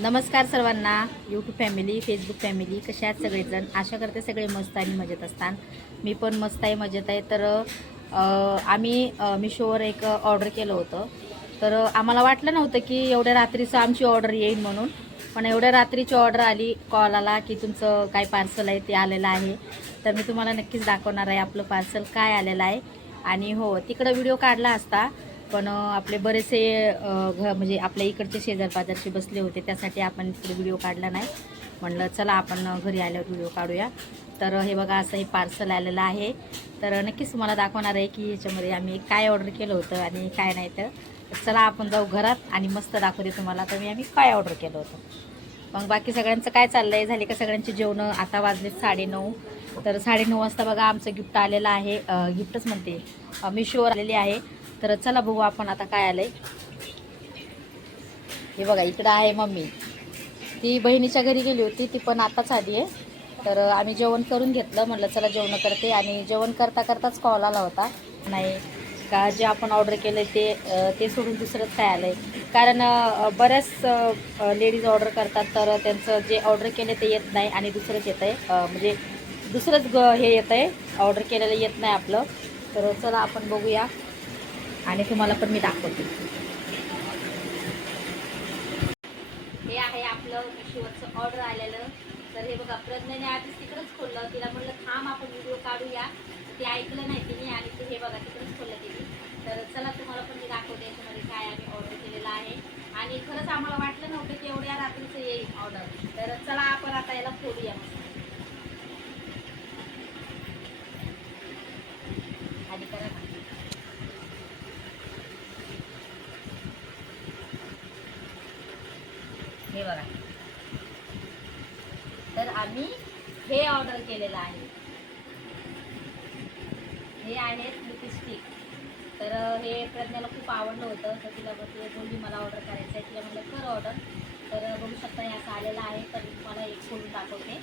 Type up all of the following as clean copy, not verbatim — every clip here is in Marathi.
नमस्कार सर्वांना, यूट्यूब फॅमिली, फेसबुक फॅमिली. कशा आहेत सगळेजण? आशा करते सगळे मस्त आणि मजेत असतात. मी पण मस्त आहे, मजेत आहे. तर आम्ही मिशोवर एक ऑर्डर केलं होतं. तर आम्हाला वाटलं नव्हतं की एवढ्या रात्रीचं आमची ऑर्डर येईल म्हणून. पण एवढ्या रात्रीची ऑर्डर आली, कॉल आला की तुमचं काय पार्सल आहे ते आलेलं आहे. तर मी तुम्हाला नक्कीच दाखवणार आहे आपलं पार्सल काय आलेलं आहे. आणि हो, तिकडं व्हिडिओ काढला असता, पण आपले बरेचसे म्हणजे आपल्या इकडचे शेजार पाजारचे बसले होते, त्यासाठी आपण इकडे व्हिडिओ काढला नाही. म्हणलं चला आपण घरी आल्यावर व्हिडिओ काढूया. तर हे बघा, असं हे पार्सल आलेलं आहे. तर नक्कीच तुम्हाला दाखवणार आहे की ह्याच्यामध्ये आम्ही काय ऑर्डर केलं होतं आणि काय नाही. तर चला आपण जाऊ घरात आणि मस्त दाखवते तुम्हाला तर आम्ही काय ऑर्डर केलं होतं. मग बाकी सगळ्यांचं काय चाललं आहे? झाले का सगळ्यांची जेवणं? आता वाजले 9:30. तर 9:30 वाजता बघा आमचं गिफ्ट आलेलं आहे. गिफ्टच म्हणते, मिशोवर आलेली आहे. तर चला बघू आपण आता काय आलंय. हे बघा, इकडं आहे मम्मी. ती बहिणीच्या घरी गेली होती, ती पण आताच आली आहे. तर आम्ही जेवण करून घेतलं. म्हणलं चला जेवण करते, आणि जेवण करता करताच कॉल आला होता. नाही का, जे आपण ऑर्डर केलं ते सोडून दुसरंच काय आलं आहे. कारण बऱ्याच लेडीज ऑर्डर करतात, तर त्यांचं जे ऑर्डर केले ते येत नाही आणि दुसरंच येतं आहे. म्हणजे दुसरंच हे येतं आहे, ऑर्डर केलेलं येत नाही आपलं. तर चला आपण बघूया आणि तुम्हाला पण मी दाखवते. हे आहे आपलं मिशोवरचं ऑर्डर आलेलं. तर हे बघा, प्रज्ञाने आधीच तिकडंच खोललं. तिला म्हणलं थांब आपण व्हिडिओ काढूया, ते ऐकलं नाही तिने, आणि ते हे बघा तिकडंच खोललं तिने. तर चला तुम्हाला पण मी दाखवते याच्यामध्ये काय आम्ही ऑर्डर केलेलं आहे. आणि खरंच आम्हाला वाटलं नव्हतं की एवढ्या रात्रीचं येईल ऑर्डर. तर चला आपण आता याला खोलूया. आधी करा ना. हे बघा, तर आम्ही हे ऑर्डर केलेलं आहे. हे आहेत लिपस्टिक. तर हे प्रज्ञाला खूप आवडलं होतं, तर तिला बोलली मला ऑर्डर करायचं आहे. तिला म्हटलं कर ऑर्डर. तर बघू शकता हे असं आलेलं आहे. तर मी तुम्हाला एक खोलून दाखवते.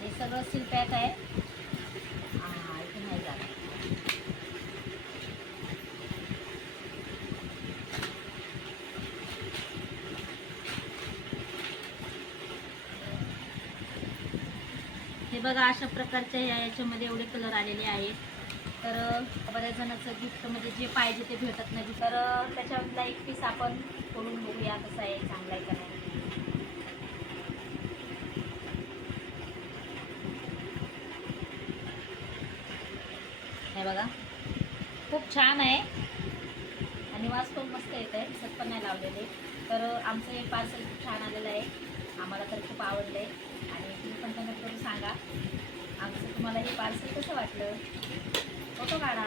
हे सगळं सील पॅक आहे. इथे नाही झालं. हे बघा, अशा प्रकारच्या याच्यामध्ये एवढे कलर आलेले आहेत. तर बऱ्याच जणांचं गिफ्ट म्हणजे जे पाहिजे ते भेटत नाही. तर त्याच्यामधला एक पीस आपण खोलून बघूया कसं आहे, चांगला आहे का नाही. हे बघा, खूप छान आहे आणि वास पण मस्त येत आहे. दिसत पण नाही लावलेले. तर आमचं हे पार्सल खूप छान आलेलं आहे. आम्हाला तर खूप आवडलं आहे. आणि तुम्ही पण कमेंट करून सांगा आमचं तुम्हाला हे पार्सल कसं वाटलं. फोटो काढा.